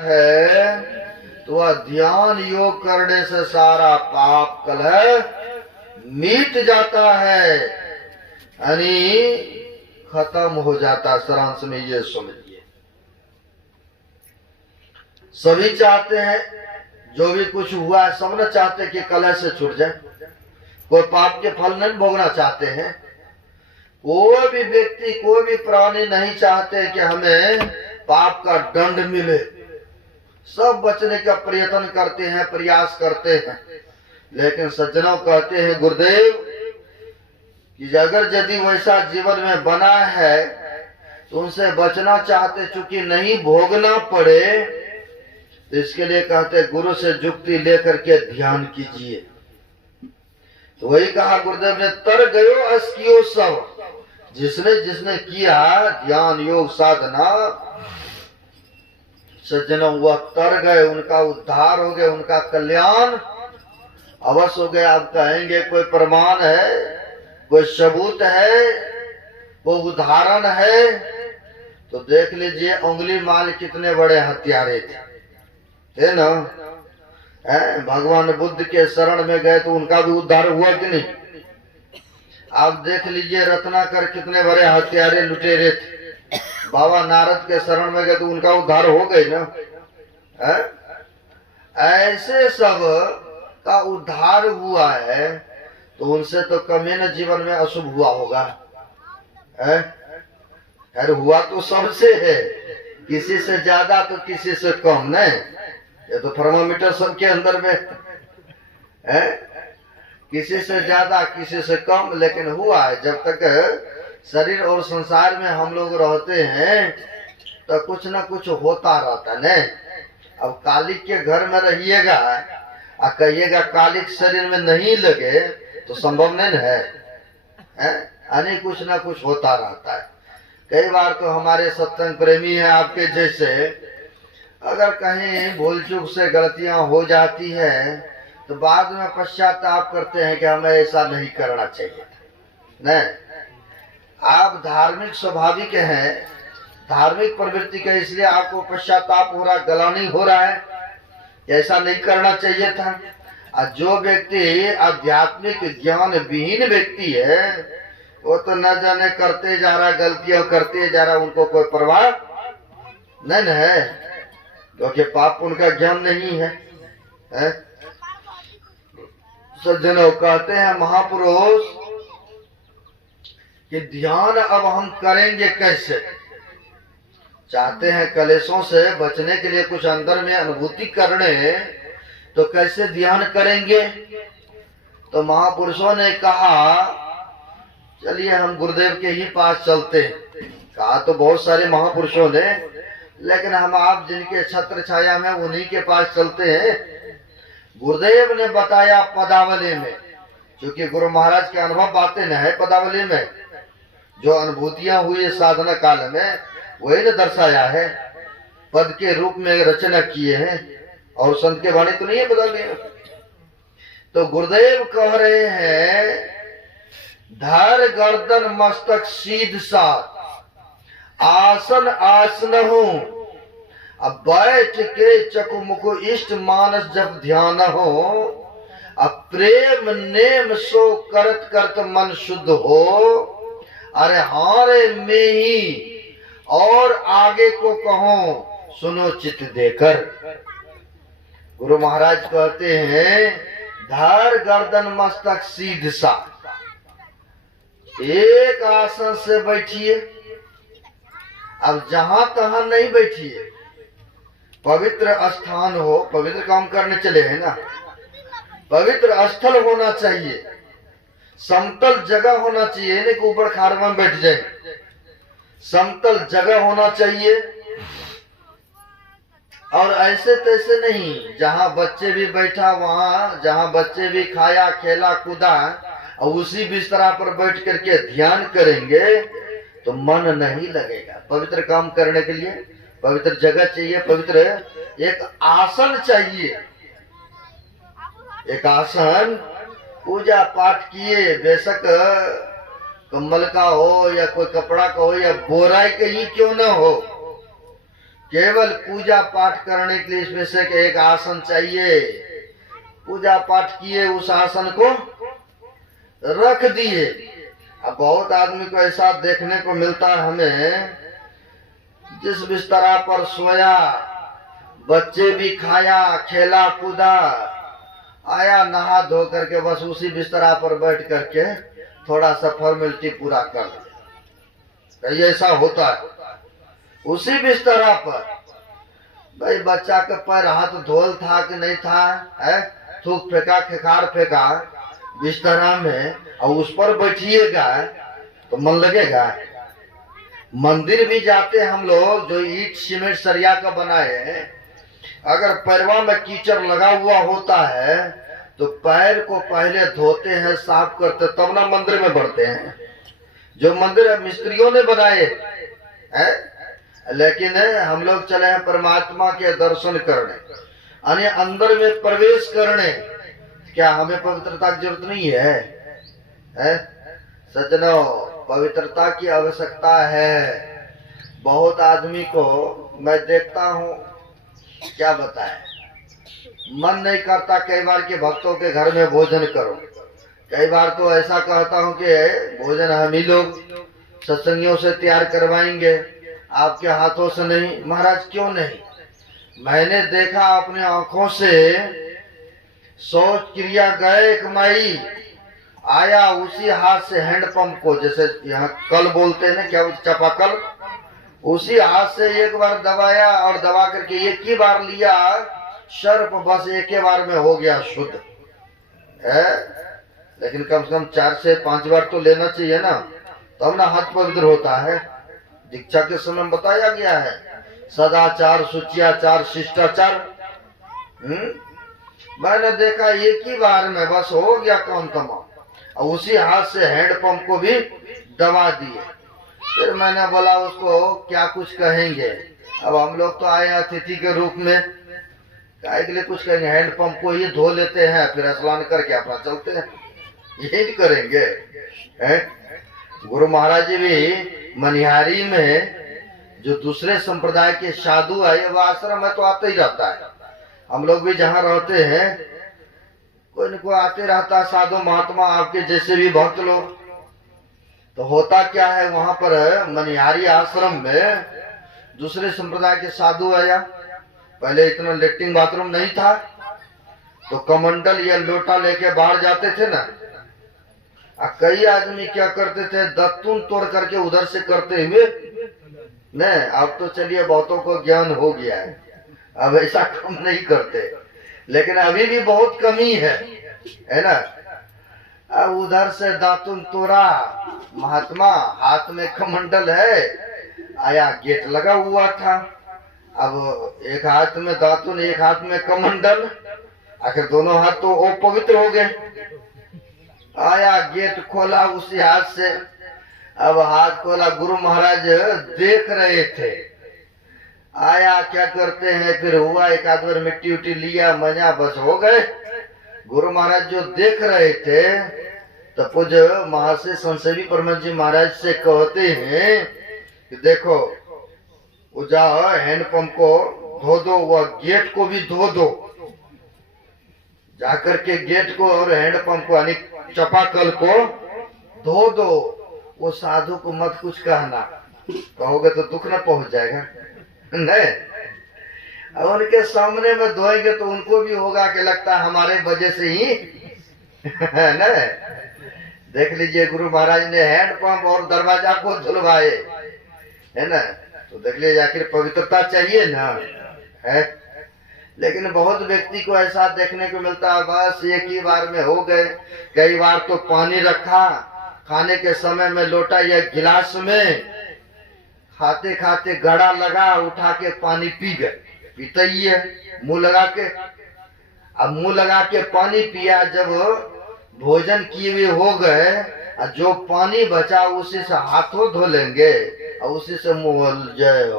है तो वह ध्यान योग करने से सारा पाप कलह मिट जाता है, यानी खत्म हो जाता। सारांश में ये समझिए, सभी चाहते हैं, जो भी कुछ हुआ है सब न चाहते कि कलह से छूट जाए, कोई पाप के फल नहीं भोगना चाहते हैं। कोई भी व्यक्ति, कोई भी प्राणी नहीं चाहते कि हमें पाप का दंड मिले। सब बचने का प्रयत्न करते हैं, प्रयास करते हैं, लेकिन सज्जनों कहते हैं गुरुदेव कि अगर यदि वैसा जीवन में बना है तो उनसे बचना चाहते, चूंकि नहीं भोगना पड़े, तो इसके लिए कहते गुरु से जुक्ति लेकर के ध्यान कीजिए। तो वही कहा गुरुदेव ने, तर गयो अस्कियो सब, जिसने जिसने किया ध्यान योग साधना, सज्जनों वह तर गए, उनका उद्धार हो गया, उनका कल्याण अवश्य हो गया। आप कहेंगे कोई प्रमाण है, कोई सबूत है, कोई उदाहरण है, तो देख लीजिए उंगली माल कितने बड़े हत्यारे थे ना। भगवान बुद्ध के शरण में गए तो उनका भी उद्धार हुआ कि नहीं? आप देख लीजिए रत्नाकर कितने बड़े हत्यारे लुटेरे थे, बाबा नारद के शरण में गए तो उनका उद्धार हो गई ना। ऐसे सब का उद्धार हुआ है, तो उनसे तो कमी न जीवन में अशुभ हुआ होगा। खैर हुआ तो सबसे है, किसी से ज्यादा तो किसी से कम नहीं। ये तो थर्मामीटर सबके अंदर में है, किसी से ज्यादा किसी से कम, लेकिन हुआ है। जब तक शरीर और संसार में हम लोग रहते हैं तो कुछ ना कुछ होता रहता है। अब कालिक के घर में रहिएगा और कहिएगा कालिक शरीर में नहीं लगे तो संभव नहीं है, यानी कुछ ना कुछ होता रहता है। कई बार तो हमारे सत्संग प्रेमी है आपके जैसे, अगर कहीं भूल चूक से गलतियां हो जाती है तो बाद में पश्चाताप करते हैं कि हमें ऐसा नहीं करना चाहिए। नहीं, आप धार्मिक स्वाभाविक हैं, धार्मिक प्रवृत्ति के, इसलिए आपको पश्चाताप हो रहा, गलानी हो रहा है, ऐसा नहीं करना चाहिए था। और जो व्यक्ति आध्यात्मिक ज्ञान विहीन व्यक्ति है वो तो न जाने करते जा रहा, गलतियां करते जा रहा, उनको कोई परवाह नहीं है, क्योंकि पाप उनका ज्ञान नहीं है। सज्जनों कहते हैं महापुरुष कि ध्यान अब हम करेंगे कैसे? चाहते हैं कलेशों से बचने के लिए कुछ अंदर में अनुभूति करने, तो कैसे ध्यान करेंगे? तो महापुरुषों ने कहा चलिए हम गुरुदेव के ही पास चलते हैं। कहा तो बहुत सारे महापुरुषों ने, लेकिन हम आप जिनके छत्र छाया में उन्हीं के पास चलते हैं। गुरुदेव ने बताया पदावली में, क्योंकि गुरु महाराज के अनुभव बातें न है पदावली में, जो अनुभूतियां हुई साधना काल में वही ने दर्शाया है, पद के रूप में रचना किए हैं, और संत के वाणी तो नहीं है पदावली में। तो गुरुदेव कह रहे हैं धर गर्दन मस्तक सीध साथ, आसन आसन हूं, अब बैठ के चकुमुख इष्ट मानस जब ध्यान हो, अब प्रेम नेम सो करत करत मन शुद्ध हो, अरे हारे में ही और आगे को कहो सुनो चित देकर। गुरु महाराज कहते हैं धर गर्दन मस्तक सीध सा, एक आसन से बैठिए, अब जहां तहां नहीं बैठिए, पवित्र स्थान हो, पवित्र काम करने चले हैं ना, पवित्र स्थल होना चाहिए, समतल जगह होना चाहिए, नहीं कि ऊपर खारवा में बैठ जाए, समतल जगह होना चाहिए। और ऐसे तैसे नहीं, जहां बच्चे भी बैठा वहां, जहां बच्चे भी खाया खेला कूदा, और उसी बिस्तरा पर बैठ करके ध्यान करेंगे तो मन नहीं लगेगा। पवित्र काम करने के लिए पवित्र जगह चाहिए, पवित्र एक आसन चाहिए। एक आसन पूजा पाठ किए, बेशक कम्बल का हो या कोई कपड़ा का हो या बोराई का ही क्यों न हो, केवल पूजा पाठ करने के लिए इसमें से एक आसन चाहिए। पूजा पाठ किए, उस आसन को रख दिए। अब बहुत आदमी को ऐसा देखने को मिलता है हमें, जिस बिस्तरा पर सोया, बच्चे भी खाया, खेला कूदा, आया नहा धो करके बस उसी बिस्तरा पर बैठ करके थोड़ा सा फॉर्मेलिटी पूरा कर दिया। ये ऐसा होता है उसी बिस्तरा पर। भाई बच्चा के पैर हाथ धोल था कि नहीं था, है थूक फेंका, खेखार फेंका बिस्तरा में, और उस पर बैठिएगा तो मन लगेगा। मंदिर भी जाते हम लोग जो ईट सीमेंट सरिया का बनाए हैं, अगर पैरवा में कीचड़ लगा हुआ होता है तो पैर को पहले धोते हैं, साफ करते, तब ना मंदिर में बढ़ते हैं। जो मंदिर मिस्त्रियों ने बनाए है, लेकिन हम लोग चले हैं परमात्मा के दर्शन करने, यानी अंदर में प्रवेश करने। क्या हमें पवित्रता की जरूरत नहीं है? सज्जनों, पवित्रता की आवश्यकता है। बहुत आदमी को मैं देखता हूँ, क्या बताएं, मन नहीं करता कई बार के भक्तों के घर में भोजन करो। कई बार तो ऐसा कहता हूँ कि भोजन हम ही लोग सत्संगियों से तैयार करवाएंगे, आपके हाथों से नहीं। महाराज क्यों नहीं? मैंने देखा अपने आंखों से, शौच क्रिया गए एक माई, आया उसी हाथ से हैंडपंप को, जैसे यहाँ कल बोलते हैं ना, क्या चापाकल, उसी हाथ से एक बार दबाया और दबा करके एक ही बार लिया, सर्प बस एक ही बार में हो गया शुद्ध है। लेकिन कम से कम 4 से 5 बार तो लेना चाहिए ना, तब ना हाथ पवित्र होता है। दीक्षा के समय में बताया गया है, सदाचार, शुचियाचार, शिष्टाचार। मैंने देखा एक ही बार में बस हो गया काम तमाम, और उसी हाथ से हैंडपंप को भी दबा दिए। फिर मैंने बोला उसको क्या कुछ कहेंगे, अब हम लोग तो आए अतिथि के रूप में, काय के लिए कुछ कहेंगे? हैंडपंप को ही धो लेते हैं, फिर स्नान करके अपना चलते हैं, यही करेंगे है? गुरु महाराज जी भी मनिहारी में जो दूसरे संप्रदाय के साधु आए, वह आश्रम में तो आते ही रहता है। हम लोग भी जहाँ रहते हैं कोई न कोई आते रहता है, साधु महात्मा आपके जैसे भी भक्त लोग। तो होता क्या है, वहां पर मनिहारी आश्रम में दूसरे संप्रदाय के साधु आया। पहले इतना लेट्रिन बाथरूम नहीं था, तो कमंडल या लोटा लेके बाहर जाते थे ना। कई आदमी क्या करते थे, दत्तून तोड़ करके उधर से करते हुए नहीं। अब तो चलिए बहुतों को ज्ञान हो गया है, अब ऐसा काम नहीं करते, लेकिन अभी भी बहुत कमी है ना। अब उधर से दातुन तोड़ा, महात्मा हाथ में कमंडल है, आया गेट लगा हुआ था। अब एक हाथ में दातुन, एक हाथ में कमंडल, आखिर दोनों हाथ तो पवित्र हो गए। आया गेट खोला उसी हाथ से, अब हाथ खोला, गुरु महाराज देख रहे थे। आया क्या करते हैं, फिर हुआ एक आध बार मिट्टी उट्टी लिया, मजा बस हो गए। गुरु महाराज जो देख रहे थे, तो पूज्य महाशय संसेवी परमहंस जी महाराज से कहते हैं कि देखो वो जाओ हैंडपंप को धो दो, वह गेट को भी धो दो, जाकर के गेट को और हैंडपंप को यानी चापाकल को धो दो। वो साधु को मत कुछ कहना, कहोगे तो दुख न पहुंच जाएगा नहीं। और उनके सामने में धोएंगे तो उनको भी होगा कि लगता है हमारे वजह से ही नहीं। देख लीजिए गुरु महाराज ने हैंडपंप और दरवाजा को धुलवाए है ना, तो देख लीजिए आखिर पवित्रता चाहिए ना है। लेकिन बहुत व्यक्ति को ऐसा देखने को मिलता है, बस एक ही बार में हो गए। कई बार तो पानी रखा, खाने के समय में लोटा या गिलास में, खाते खाते गड़ा लगा, उठा के पानी पी गए। पीता ही है मुंह लगा के। अब मुंह लगा के पानी पिया, जब भोजन किए हुए हो गए, जो पानी बचा उसी से हाथों धो लेंगे और उसी से मुंह जय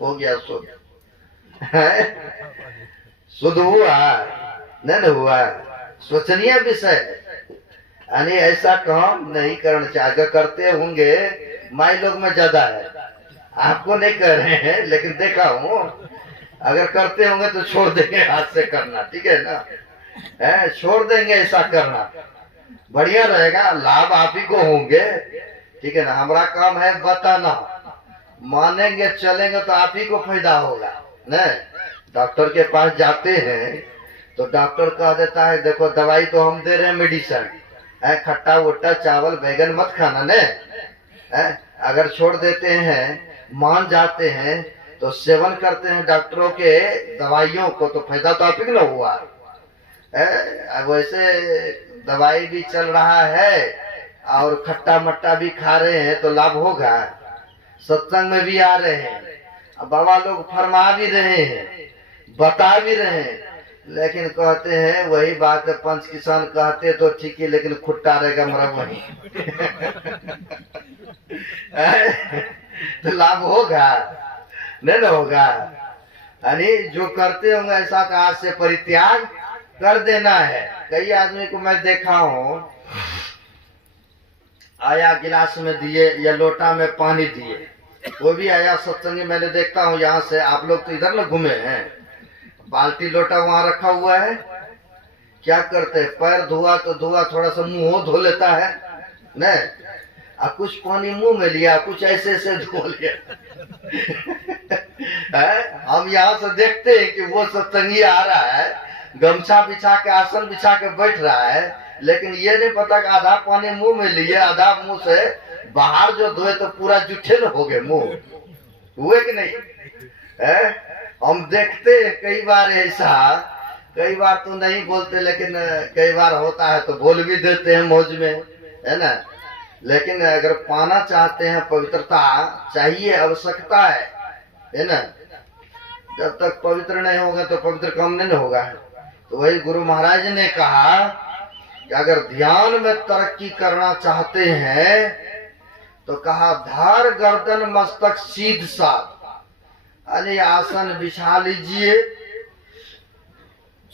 हो गया शुद्ध। शुद्ध हुआ नहीं हुआ, सोचनीय विषय। यानी ऐसा काम नहीं करना चाहिए। करते होंगे माई लोग में ज्यादा है, आपको नहीं कह रहे हैं, लेकिन देखा हूँ, अगर करते होंगे तो छोड़ देंगे हाथ से करना, ठीक है ना? छोड़ देंगे ऐसा करना, बढ़िया रहेगा, लाभ आप ही को होंगे, ठीक है ना? हमारा काम है बताना, मानेंगे चलेंगे तो आप ही को फायदा होगा न। डॉक्टर के पास जाते हैं तो डॉक्टर कह देता है देखो दवाई तो हम दे रहे हैं, मेडिसिन है, खट्टा वट्टा चावल बैगन मत खाना ने, अगर छोड़ देते हैं, मान जाते हैं तो सेवन करते हैं डॉक्टरों के दवाइयों को, तो फायदा तो आप ही ना हुआ। वैसे दवाई भी चल रहा है और खट्टा मट्टा भी खा रहे हैं तो लाभ होगा। सत्संग में भी आ रहे हैं, बाबा लोग फरमा भी रहे हैं, बता भी रहे हैं, लेकिन कहते हैं वही बात है, पंच किसान कहते तो ठीक है, लेकिन खुट्टा रहेगा मरा वही। तो लाभ होगा नहीं ना होगा? यानी जो करते होंगे ऐसा का आज से परित्याग कर देना है। कई आदमी को मैं देखा हूँ, आया गिलास में दिए या लोटा में पानी दिए, वो भी आया सत्संगी, मैंने देखता हूँ यहाँ से, आप लोग तो इधर ना घूमे हैं, बाल्टी लोटा वहां रखा हुआ है, क्या करते हैं, पैर धोआ तो धोआ, थोड़ा सा मुंह धो लेता है न, कुछ पानी मुंह में लिया, कुछ ऐसे ऐसे धो लिया। हम यहाँ से देखते हैं कि वो सत्संगी आ रहा है, गमछा बिछा के आसन बिछा के बैठ रहा है, लेकिन ये नहीं पता कि आधा पानी मुंह में लिए, आधा मुंह से बाहर जो धोए तो पूरा जूठे न हो गए मुंह, हुए कि नहीं? हम देखते हैं कई बार ऐसा, कई बार तो नहीं बोलते, लेकिन कई बार होता है तो बोल भी देते हैं मौज में, है ना? लेकिन अगर पाना चाहते हैं, पवित्रता चाहिए, आवश्यकता है ना? जब तक पवित्र नहीं होगा तो पवित्र काम नहीं होगा। तो वही गुरु महाराज ने कहा कि अगर ध्यान में तरक्की करना चाहते हैं तो कहा धार गर्दन मस्तक सीध साध, अरे आसन बिछा लीजिए,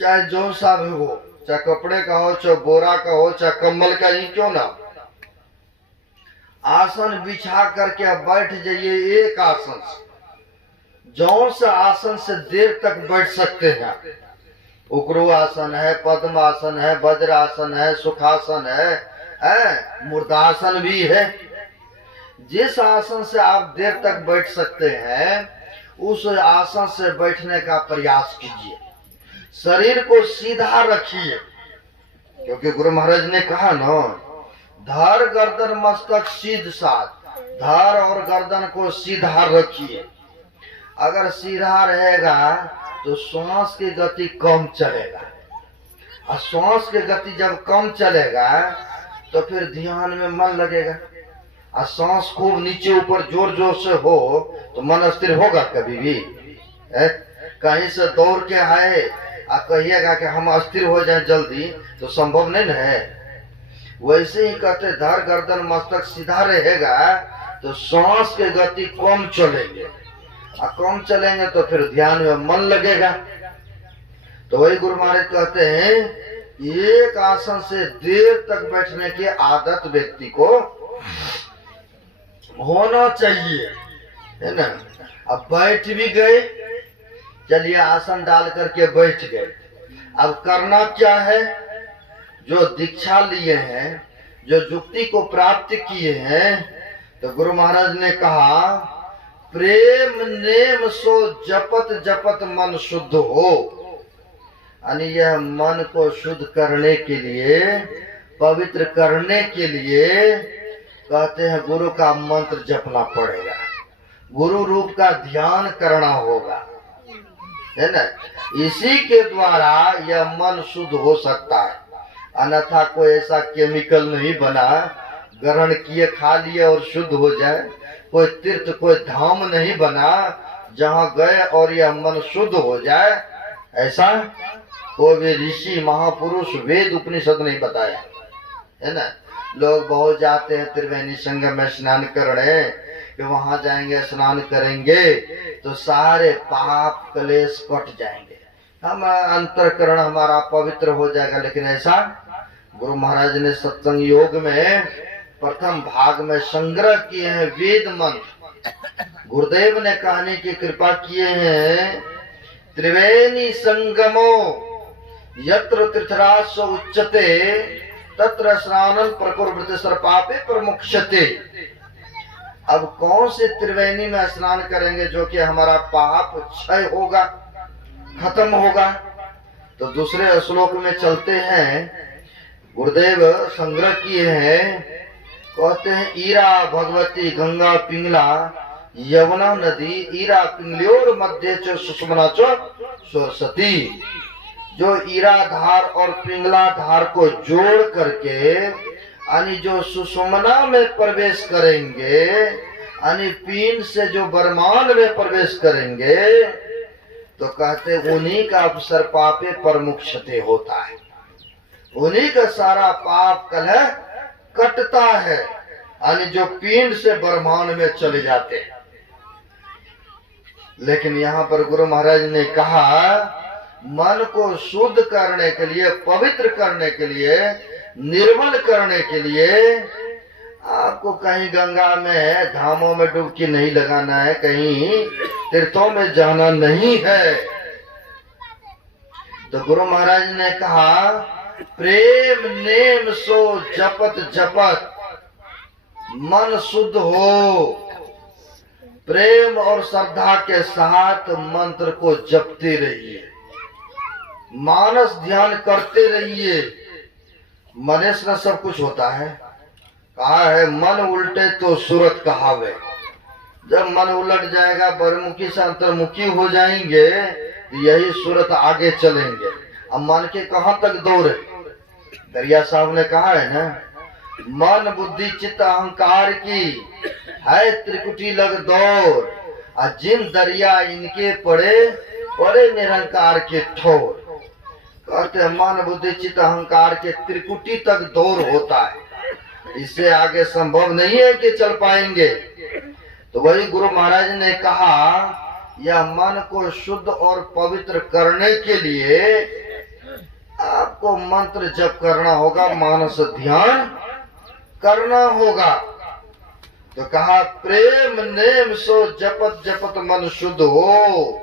चाहे जो सा भी हो, चाहे कपड़े का हो, चाहे बोरा का हो, चाहे कम्बल का ही क्यों ना, आसन बिछा करके बैठ जाइए एक आसन से, जो से आसन से देर तक बैठ सकते हैं। उक्रू आसन है, पद्म आसन है, वज्र आसन है, सुखासन है, मुर्दासन भी है। जिस आसन से आप देर तक बैठ सकते हैं उस आसन से बैठने का प्रयास कीजिए, शरीर को सीधा रखिए, क्योंकि गुरु महाराज ने कहा ना, धर गर्दन मस्तक सीध साध, धर और गर्दन को सीधा रखिए। अगर सीधा रहेगा तो श्वास की गति कम चलेगा, और श्वास की गति जब कम चलेगा तो फिर ध्यान में मन लगेगा, और सांस खूब नीचे ऊपर जोर जोर से हो तो मन स्थिर होगा कभी भी? कहीं से दौड़ के आए और कहिएगा कि हम अस्थिर हो जाए जल्दी, तो संभव नहीं न है। वैसे ही कहते धर गर्दन मस्तक सीधा रहेगा तो सांस की गति कम चलेंगे, और कम चलेंगे तो फिर ध्यान में मन लगेगा। तो वही गुरु महाराज कहते हैं एक आसन से देर तक बैठने की आदत व्यक्ति को होना चाहिए, है ना? अब बैठ भी गए, चलिए आसन डाल करके बैठ गए, अब करना क्या है? जो दीक्षा लिए हैं, जो युक्ति को प्राप्त किए हैं, तो गुरु महाराज ने कहा प्रेम नेम सो जपत जपत मन शुद्ध हो। यानी यह मन को शुद्ध करने के लिए, पवित्र करने के लिए कहते हैं गुरु का मंत्र जपना पड़ेगा, गुरु रूप का ध्यान करना होगा, है ना? इसी के द्वारा यह मन शुद्ध हो सकता है, अन्यथा कोई ऐसा केमिकल नहीं बना ग्रहण किए खा लिए और शुद्ध हो जाए, कोई तीर्थ कोई धाम नहीं बना जहाँ गए और यह मन शुद्ध हो जाए, ऐसा कोई भी ऋषि महापुरुष वेद उपनिषद नहीं बताया, है ना? लोग बहुत जाते हैं त्रिवेणी संगम में स्नान करने, कि वहां जाएंगे स्नान करेंगे तो सारे पाप क्लेश कट जाएंगे, हम अंतरकरण हमारा पवित्र हो जाएगा। लेकिन ऐसा गुरु महाराज ने सत्संग योग में प्रथम भाग में संग्रह किए हैं वेद मंत्र, गुरुदेव ने कहानी की कृपा किए हैं। त्रिवेणी संगमो यत्र तीर्थराज उच्चते तत्र स्नानम प्रकुर्वृत सर्पापे प्रमुक्षते। अब कौन से त्रिवेणी में स्नान करेंगे जो कि हमारा पाप क्षय होगा, खत्म होगा? तो दूसरे श्लोक में चलते हैं, गुरुदेव संग्रह किए हैं, कहते हैं ईरा भगवती गंगा पिंगला यमुना नदी ईरा पिंगलियोर मध्य च सुषमना च सरस्वती। जो ईरा धार और पिंगला धार को जोड़ करके यानी जो सुषमना में प्रवेश करेंगे, यानी पीन से जो बरमान में प्रवेश करेंगे, तो कहते उन्हीं का अवसर पापे प्रमुक्षते होता है, उन्हीं का सारा पाप कलह कटता है, यानी जो पिंड से बरमान में चले जाते हैं। लेकिन यहाँ पर गुरु महाराज ने कहा मन को शुद्ध करने के लिए, पवित्र करने के लिए, निर्मल करने के लिए आपको कहीं गंगा में धामों में डुबकी नहीं लगाना है, कहीं तीर्थों में जाना नहीं है। तो गुरु महाराज ने कहा प्रेम नेम सो जपत जपत मन शुद्ध हो। प्रेम और श्रद्धा के साथ मंत्र को जपते रहिए, मानस ध्यान करते रहिए। मनेश में सब कुछ होता है, कहा है मन उल्टे तो सूरत कहावे। जब मन उलट जाएगा, बरमुखी से अंतर्मुखी हो जाएंगे, यही सूरत आगे चलेंगे। अब मन के कहां तक दौड़े? दरिया साहब ने कहा है ना, मन बुद्धि चित्त अहंकार की है त्रिकुटी लग दौड़, और जिन दरिया इनके पड़े निरंकार के ठोर। कहते मन बुद्धि चित्त अहंकार के त्रिकुटी तक दौड़ होता है, इससे आगे संभव नहीं है कि चल पाएंगे। तो वही गुरु महाराज ने कहा यह मन को शुद्ध और पवित्र करने के लिए आपको मंत्र जप करना होगा, मानस ध्यान करना होगा। तो कहा प्रेम नेम सो जपत जपत मन शुद्ध हो।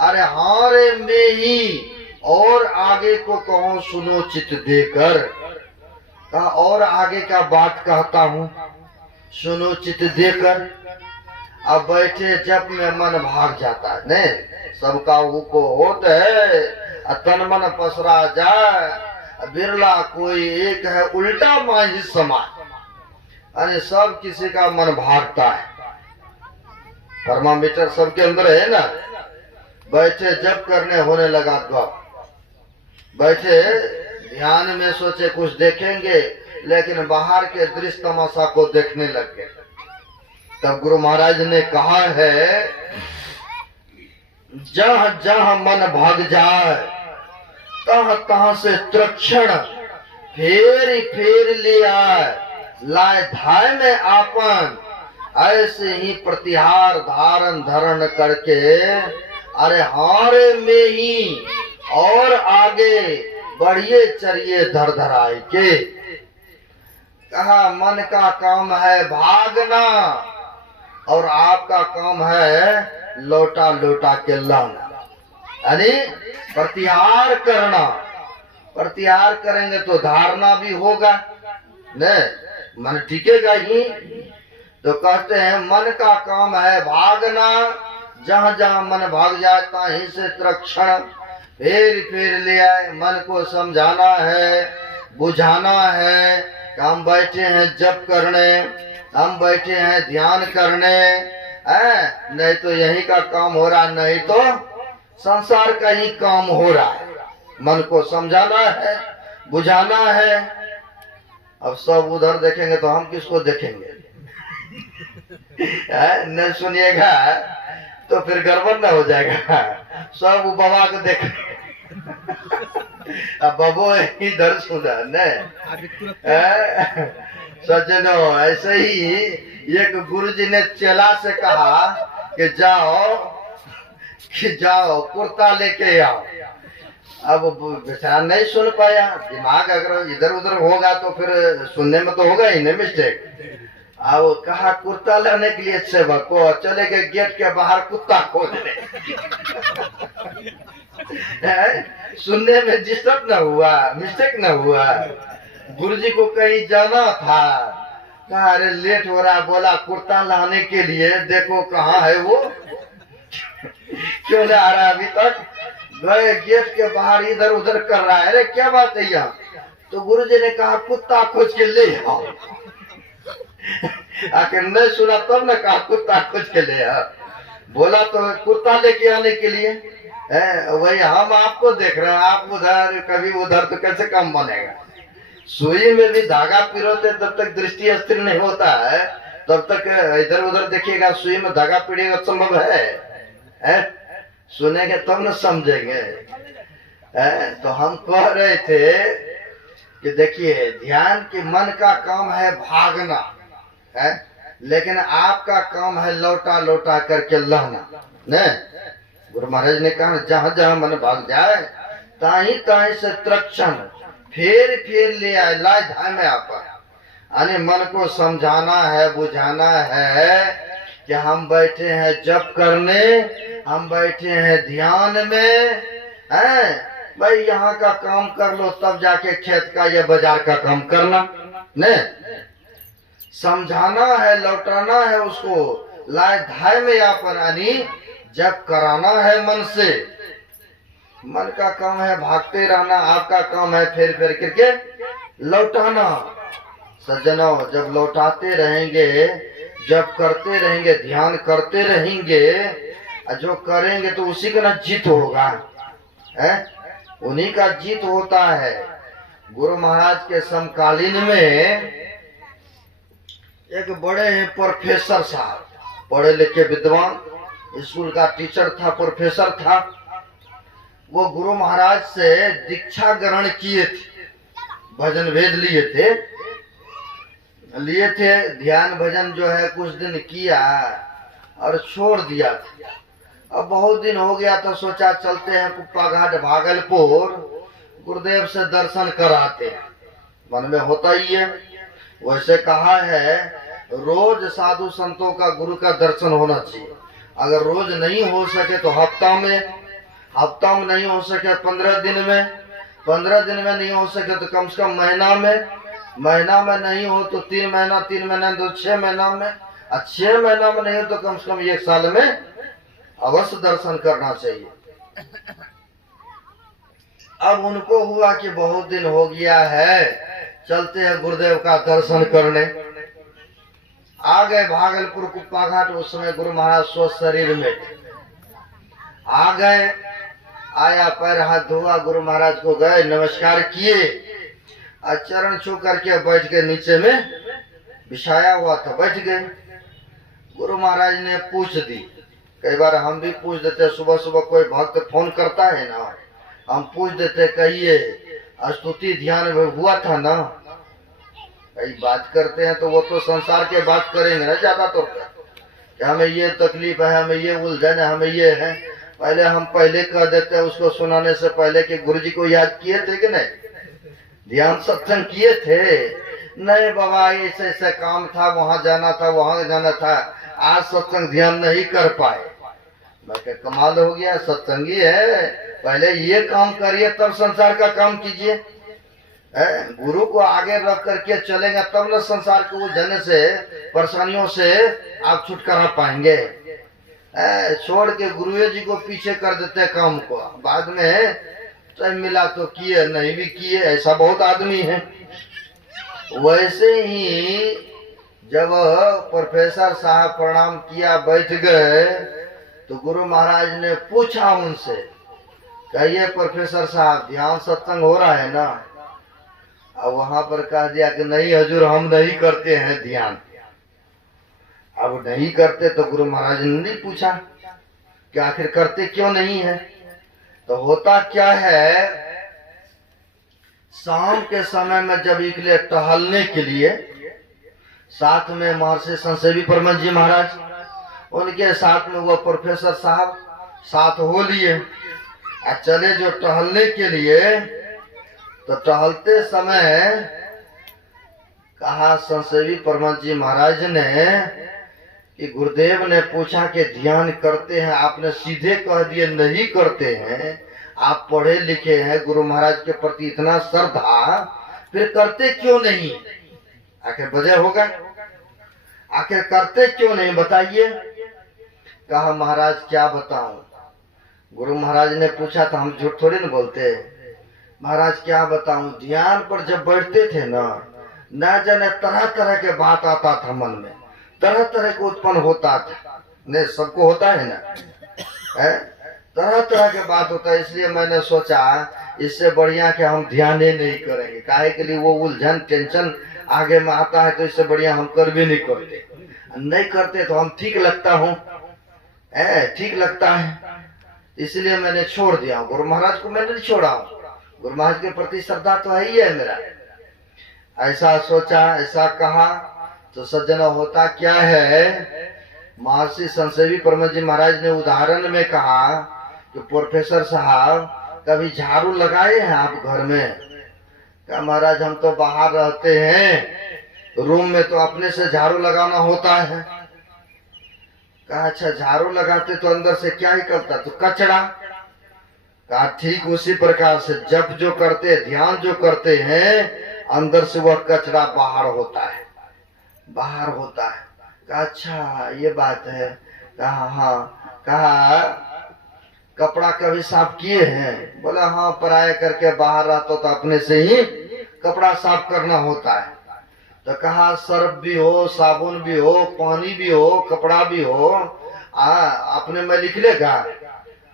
अरे हारे में ही और आगे को कहो सुनो चित देकर। कहा और आगे का बात कहता हूँ, सुनो चित देकर। अब बैठे जप में मन भाग जाता है, नहीं सबका को होता है, तन मन पसरा जाए, बिरला कोई एक है उल्टा माही समान। अरे सब किसी का मन भागता है, थर्मामीटर सबके अंदर है ना। बैठे जप करने होने लगा तो बैठे ध्यान में सोचे कुछ देखेंगे, लेकिन बाहर के दृश्य तमाशा को देखने लग गए। तब गुरु महाराज ने कहा है जहाँ जहाँ मन भाग जाए तहाँ तहाँ से तृक्षण फेर ले आए, लाए धाय में आपन। ऐसे ही प्रतिहार धारण धरण करके अरे हारे में ही और आगे बढ़िए चरिए धर धराए के। कहा मन का काम है भागना और आपका काम है लोटा लोटा के लाना, यानी प्रतिहार करना। प्रतिहार करेंगे तो धारणा भी होगा, नहीं मन टिकेगा ही। तो कहते हैं मन का काम है भागना, जहां जहां मन भाग जाता ही से तृक्षण फेर ले आए। मन को समझाना है, बुझाना है। हम बैठे हैं जप करने, हम बैठे हैं ध्यान करने, नहीं तो यही का काम हो रहा, नहीं तो संसार का ही काम हो रहा है। मन को समझाना है, बुझाना है। अब सब उधर देखेंगे तो हम किसको देखेंगे? न सुनिएगा तो फिर गड़बड़ न हो जाएगा। सब बाबा को देख अब बाबू इधर सुना नहीं। सज्जनो ऐसे ही एक गुरुजी ने चेला से कहा कि जाओ कुर्ता लेके आओ। अब बेचारा नहीं सुन पाया, दिमाग अगर इधर उधर होगा तो फिर सुनने में तो होगा ही नहीं मिस्टेक। वो कहा कुर्ता लाने के लिए सेवक को चले गए गेट के बाहर कुत्ता खोजने। सुनने में डिस्टर्ब न हुआ, मिस्टेक न हुआ। गुरुजी को कहीं जाना था, कहा अरे लेट हो रहा, बोला कुर्ता लाने के लिए, देखो कहाँ है वो, क्यों नहीं आ रहा अभी तक। गए गेट के बाहर इधर उधर कर रहा है, अरे क्या बात है यहाँ। तो गुरुजी ने कहा कुत्ता खोज के ले आओ। आखिर नहीं सुना तब न कहा कुत्ता खोज के ले आओ। बोला तो कुत्ता लेके आने के लिए वही हम आपको देख रहे हैं, आप उधर कभी उधर, तो कैसे काम बनेगा। सुई में भी धागा पिरोते तब तक दृष्टि स्थिर नहीं होता है, तब तक इधर उधर देखिएगा, सुई में धागा पिड़ेगा संभव है? सुनेंगे तब न समझेंगे। तो हम कह रहे थे कि देखिए ध्यान के मन का काम है भागना है, लेकिन आपका काम है लौटा लौटा करके लहना। ने गुरु महाराज ने कहा जहां जहां मन भाग जाए ताही ताही से त्रक्षण फेर फेर ले आए लाए धाय में आपा। यानी मन को समझाना है, बुझाना है कि हम बैठे हैं जप करने, हम बैठे हैं ध्यान में, भाई यहाँ का काम कर लो तब जाके खेत का या बाजार का काम करना। ने समझाना है, लौटाना है उसको लाए धाय में यापन, यानी जब कराना है मन से। मन का काम है भागते रहना, आपका काम है फेर फेर करके लौटाना। सज्जनों जब लौटाते रहेंगे, जब करते रहेंगे, ध्यान करते रहेंगे, जो करेंगे तो उसी का ना जीत होगा, है उन्हीं का जीत होता है। गुरु महाराज के समकालीन में एक बड़े हैं प्रोफेसर साहब, पढ़े लिखे विद्वान, स्कूल का टीचर था, प्रोफेसर था। वो गुरु महाराज से दीक्षा ग्रहण किए थे, भजन वेद लिए थे, ध्यान भजन जो है कुछ दिन किया और छोड़ दिया था। अब बहुत दिन हो गया तो सोचा चलते हैं कुप्पा घाट भागलपुर, गुरुदेव से दर्शन कराते हैं। मन में होता ही है। वैसे कहा है रोज साधु संतों का गुरु का दर्शन होना चाहिए। अगर रोज नहीं हो सके तो हफ्ता में नहीं हो सके 15 दिन में, 15 दिन में नहीं हो सके तो कम से कम महीना में नहीं हो तो 3 महीना, 3 महीना तो 6 महीना में, और 6 महीना में नहीं हो तो कम से कम 1 साल में अवश्य दर्शन करना चाहिए। अब उनको हुआ कि बहुत दिन हो गया है, चलते हैं गुरुदेव का दर्शन करने। आ गए भागलपुर कुप्पा घाट। उस समय गुरु महाराज स्वस्थ शरीर में आ गए। आया, पैर हाथ धोआ, गुरु महाराज को गए, नमस्कार किए, चरण छू करके बैठ के नीचे में बिछाया हुआ था, बैठ गए। गुरु महाराज ने पूछ दी, कई बार हम भी पूछ देते, सुबह सुबह कोई भक्त फोन करता है ना, हम पूछ देते, कहिए स्तुति ध्यान हुआ था ना। कई बात करते हैं तो वो तो संसार के बात करेंगे ना ज्यादा, तो कि हमें ये तकलीफ है, हमें ये उलझन है, हमें ये है। पहले हम कह देते हैं उसको सुनाने से पहले कि गुरुजी को याद किए थे कि नहीं, ध्यान सत्संग किए थे? नहीं बाबा, ऐसे ऐसे काम था, वहां जाना था, आज सत्संग ध्यान नहीं कर पाए। मैं कमाल हो गया, सत्संगी है, पहले ये काम करिए तब संसार का काम कीजिए। गुरु को आगे रख करके चलेंगे तब न संसार को उलझने से, परेशानियों से आप छुटकारा पाएंगे। छोड़ के गुरु जी को पीछे कर देते काम को, बाद में टाइम मिला तो किए, नहीं भी किए, ऐसा बहुत आदमी है। वैसे ही जब प्रोफेसर साहब प्रणाम किया, बैठ गए, तो गुरु महाराज ने पूछा उनसे, कहिए प्रोफेसर साहब ध्यान सत्संग हो रहा है ना? अब वहां पर कह दिया कि नहीं हजूर, हम नहीं करते हैं ध्यान। अब नहीं करते तो गुरु महाराज ने नहीं पूछा कि आखिर करते क्यों नहीं है। तो होता क्या है, शाम के समय में जब निकले टहलने के लिए, साथ में महर्षि संसेवी परमन जी महाराज, उनके साथ में वो प्रोफेसर साहब साथ हो लिए, चले जो टहलने के लिए। तो टहलते समय कहा संसेवी परमहंस जी महाराज ने कि गुरुदेव ने पूछा कि ध्यान करते हैं, आपने सीधे कह दिए नहीं करते हैं। आप पढ़े लिखे हैं, गुरु महाराज के प्रति इतना श्रद्धा, फिर करते क्यों नहीं? आखिर वजह होगा, आखिर करते क्यों नहीं बताइए। कहा महाराज क्या बताऊं। गुरु महाराज ने पूछा तो हम झूठ थोड़ी न बोलते। महाराज क्या बताऊं, ध्यान पर जब बैठते थे ना जाने तरह तरह के बात आता था मन में, तरह तरह के उत्पन्न होता था। नहीं सबको होता है ना, है? तरह तरह के बात होता है। इसलिए मैंने सोचा इससे बढ़िया कि हम ध्यान ही नहीं करेंगे। काहे के लिए वो उलझन टेंशन आगे में आता है, तो इससे बढ़िया हम कर भी नहीं करते। नहीं करते तो हम ठीक लगता हूँ, ठीक लगता है, इसलिए मैंने छोड़ दिया। गुरु महाराज को मैंने नहीं छोड़ा, गुरु महाराज के प्रति श्रद्धा तो है ही है मेरा। ऐसा सोचा, ऐसा कहा तो सज्जन होता क्या है, महर्षि संसेवी परमहंस जी महाराज ने उदाहरण में कहा कि प्रोफेसर साहब कभी झाड़ू लगाए हैं आप घर में? क्या महाराज हम तो बाहर रहते हैं, रूम में तो अपने से झाड़ू लगाना होता है। कहा अच्छा झाड़ू लगाते तो अंदर से क्या ही करता? तो कचरा। कहा ठीक उसी प्रकार से जब जो करते, ध्यान जो करते हैं, अंदर से वह कचरा बाहर होता है, बाहर होता है। कहा अच्छा ये बात है। कहा हाँ। कहा कपड़ा कभी साफ किए हैं? बोला हाँ, पराया करके बाहर रहता तो अपने से ही कपड़ा साफ करना होता है। तो कहा सर्फ भी हो, साबुन भी हो, पानी भी हो, कपड़ा भी हो, अपने में लिख लेगा?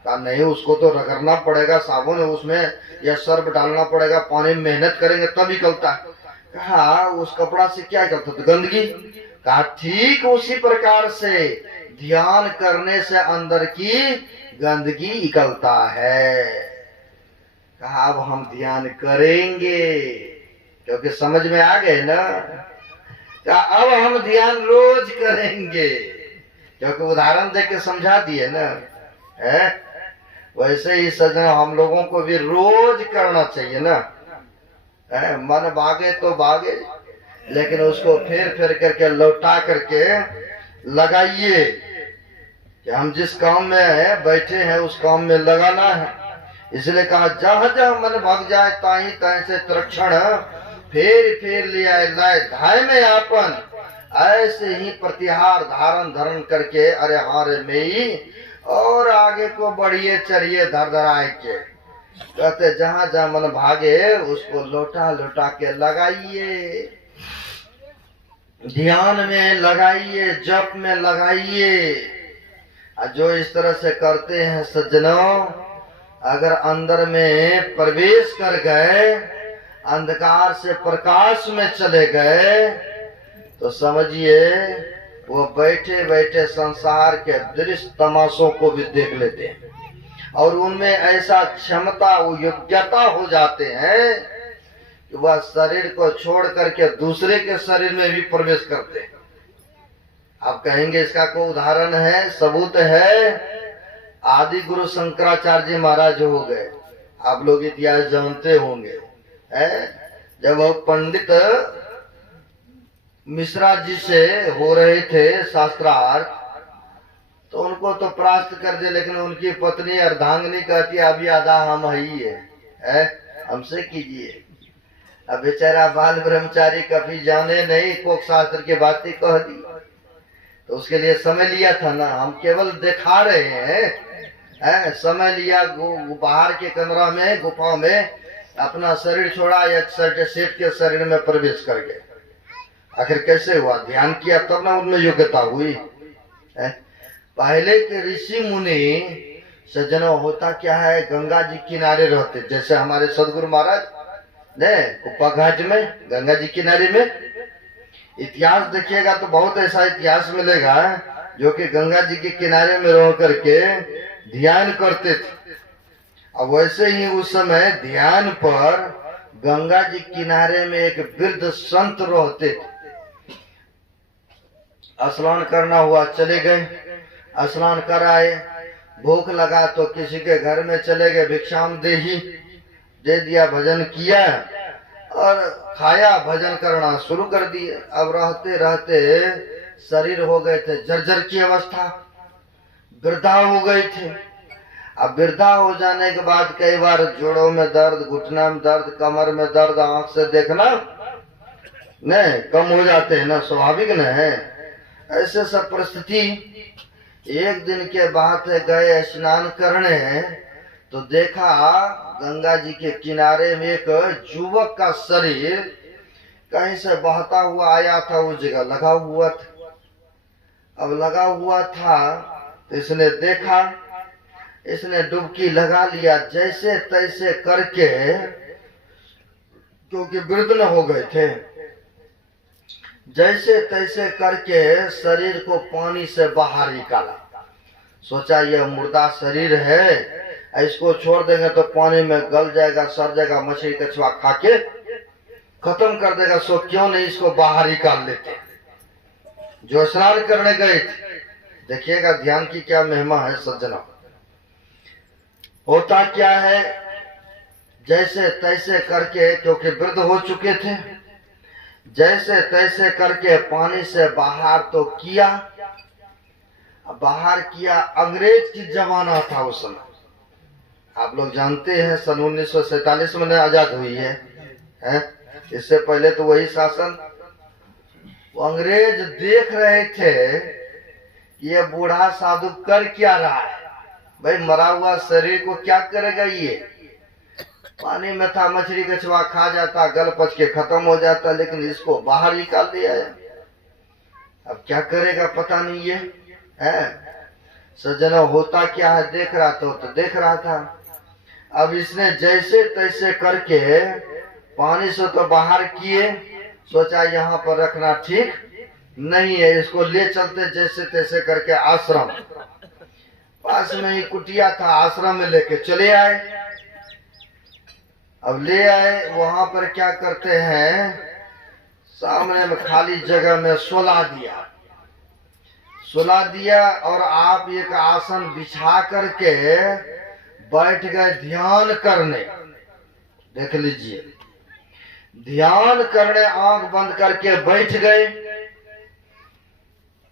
कहा नहीं, उसको तो रगड़ना पड़ेगा, साबुन है उसमें या सर्फ डालना पड़ेगा, पानी में मेहनत करेंगे तब निकलता है। कहा उस कपड़ा से क्या करता? तो गंदगी। कहा ठीक उसी प्रकार से ध्यान करने से अंदर की गंदगी निकलता है। कहा अब हम ध्यान करेंगे, क्योंकि समझ में आ गए ना। कहा अब हम ध्यान रोज करेंगे, क्योंकि उदाहरण देख के समझा दिए ना, है? वैसे ही सजना हम लोगों को भी रोज करना चाहिए ना, है? मन भागे तो भागे, लेकिन उसको फेर फेर करके लौटा करके लगाइए कि हम जिस काम में बैठे हैं उस काम में लगाना है। इसलिए कहा जहां जहां मन भाग जाए ताही ताही से तृक्षण फेर फेर लिया लाए धाय में आपन, ऐसे ही प्रतिहार धारण धरण करके अरे हारे में ही और आगे को बढ़िए चढ़िए धर धराए के। कहते जहां जहां मन भागे उसको लोटा लोटा के लगाइए, ध्यान में लगाइए, जप में लगाइए। जो इस तरह से करते हैं सज्जनों, अगर अंदर में प्रवेश कर गए, अंधकार से प्रकाश में चले गए, तो समझिए वो बैठे बैठे संसार के दृश्य तमाशों को भी देख लेते हैं, और उनमें ऐसा क्षमता योग्यता हो जाते हैं कि वह शरीर को छोड़ करके दूसरे के शरीर में भी प्रवेश करते हैं। आप कहेंगे इसका कोई उदाहरण है, सबूत है? आदि गुरु शंकराचार्य जी महाराज हो गए, आप लोग इतिहास जानते होंगे, है? जब वो पंडित मिश्रा जी से हो रहे थे शास्त्रार्थ, तो उनको तो परास्त कर दिया, लेकिन उनकी पत्नी अर्धांगिनी कहती अभी आधा हम ही है? हमसे कीजिए। अब बेचारा बाल ब्रह्मचारी कभी जाने नहीं, कोक शास्त्र की बातें कह दी, तो उसके लिए समय लिया था ना। हम केवल दिखा रहे हैं, समय लिया, बाहर के कमरा में गुफा में अपना शरीर छोड़ा या सेठ के शरीर में प्रवेश कर गए। आखिर कैसे हुआ? ध्यान किया तब ना उनमें योग्यता हुई है? पहले के ऋषि मुनि सज्जनों होता क्या है, गंगा जी किनारे रहते, जैसे हमारे सदगुरु महाराज ने कुप्पा घाट में गंगा जी किनारे में। इतिहास देखिएगा तो बहुत ऐसा इतिहास मिलेगा जो कि गंगा जी के किनारे में रह करके ध्यान करते थे। अब वैसे ही उस समय ध्यान पर गंगा जी किनारे में एक वृद्ध संत रहते थे। स्नान करना हुआ चले गए, स्नान कराए, भूख लगा तो किसी के घर में चले गए, भिक्षाम दे दिया, भजन किया, और खाया, भजन करना शुरू कर दिए। अब रहते रहते शरीर हो गए थे जर्जर की अवस्था, वृद्धा हो गए थे। अब वृद्धा हो जाने के बाद कई बार जोड़ों में दर्द, घुटना में दर्द, कमर में दर्द, आंख से देखना नहीं कम हो जाते हैं ना, स्वाभाविक न है। ऐसे सब परिस्थिति। एक दिन के बाद गए स्नान करने, तो देखा गंगा जी के किनारे में एक युवक का शरीर कहीं से बहता हुआ आया था, उस जगह लगा हुआ था। अब लगा हुआ था तो इसने देखा, इसने डुबकी लगा लिया जैसे तैसे करके, क्योंकि वृद्ध न हो गए थे, जैसे तैसे करके शरीर को पानी से बाहर निकाला। सोचा यह मुर्दा शरीर है, इसको छोड़ देंगे तो पानी में गल जाएगा, सड़ जाएगा, मछली कछुआ खा के खत्म कर देगा, सो क्यों नहीं इसको बाहर निकाल लेते। जो स्नान करने गए थे, देखिएगा ध्यान की क्या महिमा है सज्जना। होता क्या है, जैसे तैसे करके, क्योंकि वृद्ध हो चुके थे, जैसे तैसे करके पानी से बाहर तो किया। बाहर किया, अंग्रेज की जमाना था उस समय, आप लोग जानते हैं सन 1947 में आजाद हुई है? इससे पहले तो वही शासन। अंग्रेज देख रहे थे ये बूढ़ा साधु कर क्या रहा है, भाई मरा हुआ शरीर को क्या करेगा ये। पानी में था, मछली कछुआ खा जाता, गल पच के खत्म हो जाता, लेकिन इसको बाहर निकाल दिया है। अब क्या करेगा पता नहीं ये है। सज्जनों होता क्या है, देख रहा तो देख रहा था। अब इसने जैसे तैसे करके पानी से तो बाहर किए, सोचा यहाँ पर रखना ठीक नहीं है, इसको ले चलते जैसे तैसे करके आश्रम, पास में ही कुटिया था, आश्रम में लेके चले आए। अब ले आए, वहां पर क्या करते हैं, सामने में खाली जगह में सुला दिया और आप एक आसन बिछा करके बैठ गए ध्यान करने। देख लीजिए, ध्यान करने आंख बंद करके बैठ गए।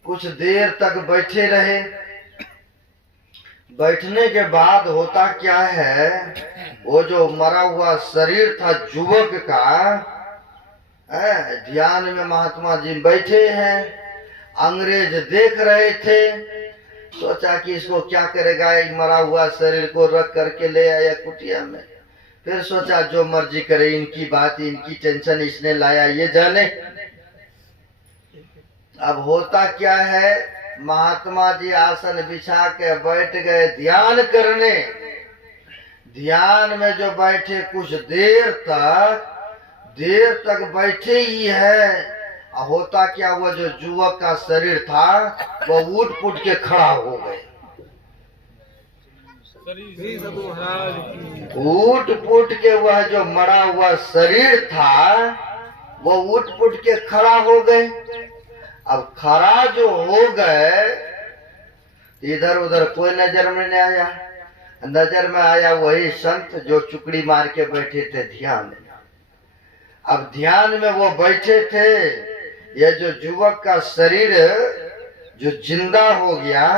कुछ देर तक बैठे रहे। बैठने के बाद होता क्या है, वो जो मरा हुआ शरीर था युवक का, ध्यान में महात्मा जी बैठे हैं, अंग्रेज देख रहे थे। सोचा कि इसको क्या करेगा, मरा हुआ शरीर को रख करके ले आया कुटिया में। फिर सोचा जो मर्जी करे, इनकी बात, इनकी टेंशन इसने लाया, ये जाने। अब होता क्या है, महात्मा जी आसन बिछा के बैठ गए ध्यान करने। ध्यान में जो बैठे कुछ देर तक बैठे ही है। होता क्या हुआ, जो युवक का शरीर था वो उठ पुट के खड़ा हो गए। उठ पुट के वह जो मरा हुआ शरीर था वो उठ पुट के खड़ा हो गए। अब खड़ा जो हो गए, इधर उधर कोई नजर में नहीं आया। नजर में आया वही संत जो चुकड़ी मार के बैठे थे ध्यान में। अब ध्यान में वो बैठे थे, ये जो युवक का शरीर जो जिंदा हो गया,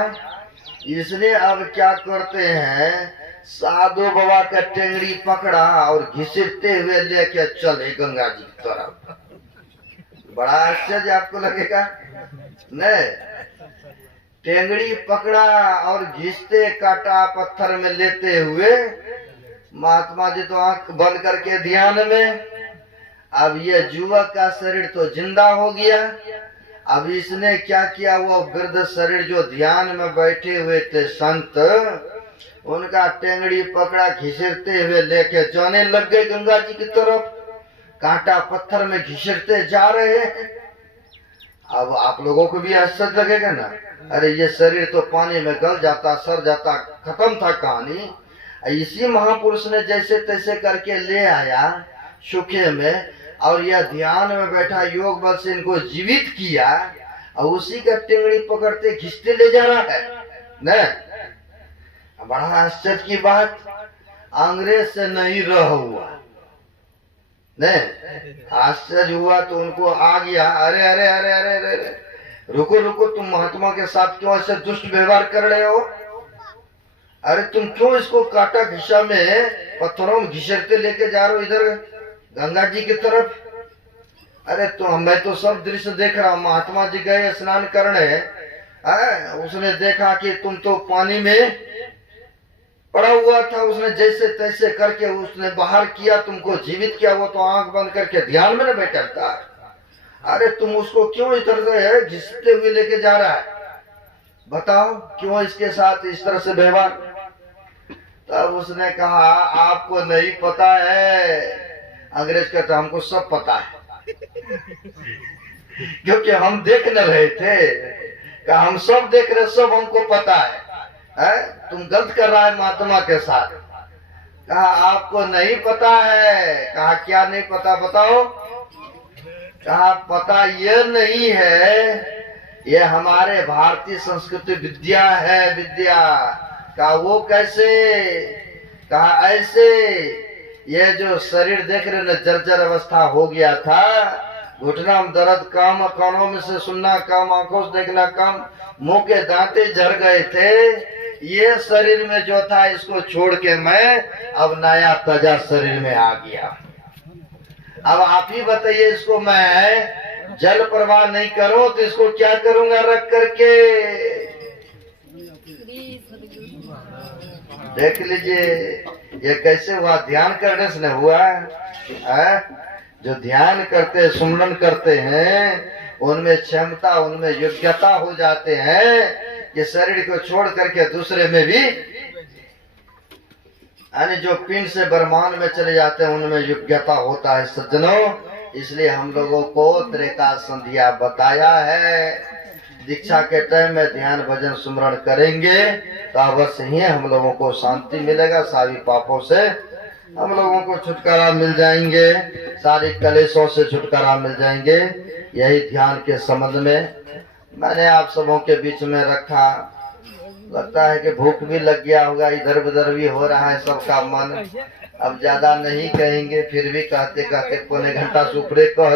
इसने अब क्या करते हैं, साधु बाबा का टेंगड़ी पकड़ा और घिसटते हुए लेके चले गंगा जी की तरफ। बड़ा आश्चर्य आपको लगेगा, नहीं? टेंगड़ी पकड़ा और घिसते काटा पत्थर में लेते हुए, महात्मा जी तो आंख बंद करके ध्यान में। अब ये युवक का शरीर तो जिंदा हो गया। अब इसने क्या किया, वो वृद्ध शरीर जो ध्यान में बैठे हुए थे संत, उनका टेंगड़ी पकड़ा, घिसटते हुए लेके जाने लग गए गंगा जी की तरफ। कांटा पत्थर में घिसटते जा रहे हैं। अब आप लोगों को भी आश्चर्य लगेगा ना, अरे ये शरीर तो पानी में गल जाता, सड़ जाता, खत्म था कहानी। इसी महापुरुष ने जैसे तैसे करके ले आया सूखे में, और यह ध्यान में बैठा योग बल से इनको जीवित किया, और उसी का टेंगड़ी पकड़ते घिसते ले जा रहा है न। बड़ा आश्चर्य की बात, अंग्रेज से नहीं रह हुआ। नहीं, आश्चर्य हुआ तो उनको आ गया, अरे अरे अरे अरे अरे, अरे रुको रुको, तुम महात्मा के साथ क्यों ऐसे दुष्ट व्यवहार कर रहे हो? अरे तुम क्यों इसको काटा घिसा में पत्थरों में घिसरते लेके जा रहे हो इधर गंगा जी की तरफ? अरे तो मैं तो सब दृश्य देख रहा हूँ। महात्मा जी गए स्नान करने, उसने देखा कि तुम तो पानी में पड़ा हुआ था, उसने जैसे तैसे करके उसने बाहर किया, तुमको जीवित किया। वो तो आंख बंद करके ध्यान में न बैठा। अरे तुम उसको क्यों इधर से घिसते हुए लेके जा रहा है? बताओ क्यों इसके साथ इस तरह से व्यवहार? तब उसने कहा आपको नहीं पता है। अंग्रेज कहता हमको सब पता है क्योंकि हम देख न रहे थे। कहा हम सब देख रहे, सब हमको पता है? तुम गलत कर रहा है महात्मा के साथ। कहा आपको नहीं पता है। कहा क्या नहीं पता बताओ? कहा पता ये नहीं है, ये हमारे भारतीय संस्कृति विद्या है, विद्या। कहा वो कैसे? कहा ऐसे, ये जो शरीर देख रहे न जर्जर अवस्था हो गया था, घुटना में दर्द कम, कानों में से सुनना कम, आंखों से देखना कम, मुंह के दांते झड़ गए थे। ये शरीर में जो था इसको छोड़ के मैं अब नया ताजा शरीर में आ गया। अब आप ही बताइए, इसको मैं जल प्रवाह नहीं करूं तो इसको क्या करूंगा रख करके? देख लीजिए ये कैसे हुआ, ध्यान करने से नहीं हुआ है? जो ध्यान करते सुमरन करते हैं उनमें क्षमता, उनमें योग्यता हो जाते हैं कि शरीर को छोड़ करके दूसरे में भी, यानी जो पिंड से ब्रह्मांड में चले जाते हैं उनमें योग्यता होता है सज्जनों। इसलिए हम लोगों को त्रेता संध्या बताया है। दीक्षा के टाइम में ध्यान भजन सुमरण करेंगे तो अवश्य ही हम लोगों को शांति मिलेगा, सारी पापों से हम लोगों को छुटकारा मिल जाएंगे, सारी कलेशों से छुटकारा मिल जाएंगे। यही ध्यान के संबंध में मैंने आप सबों के बीच में रखा। लगता है कि भूख भी लग गया होगा, इधर उधर भी हो रहा है सबका मन। अब ज्यादा नहीं कहेंगे, फिर भी कहते कहते पौने घंटा से ऊपर कह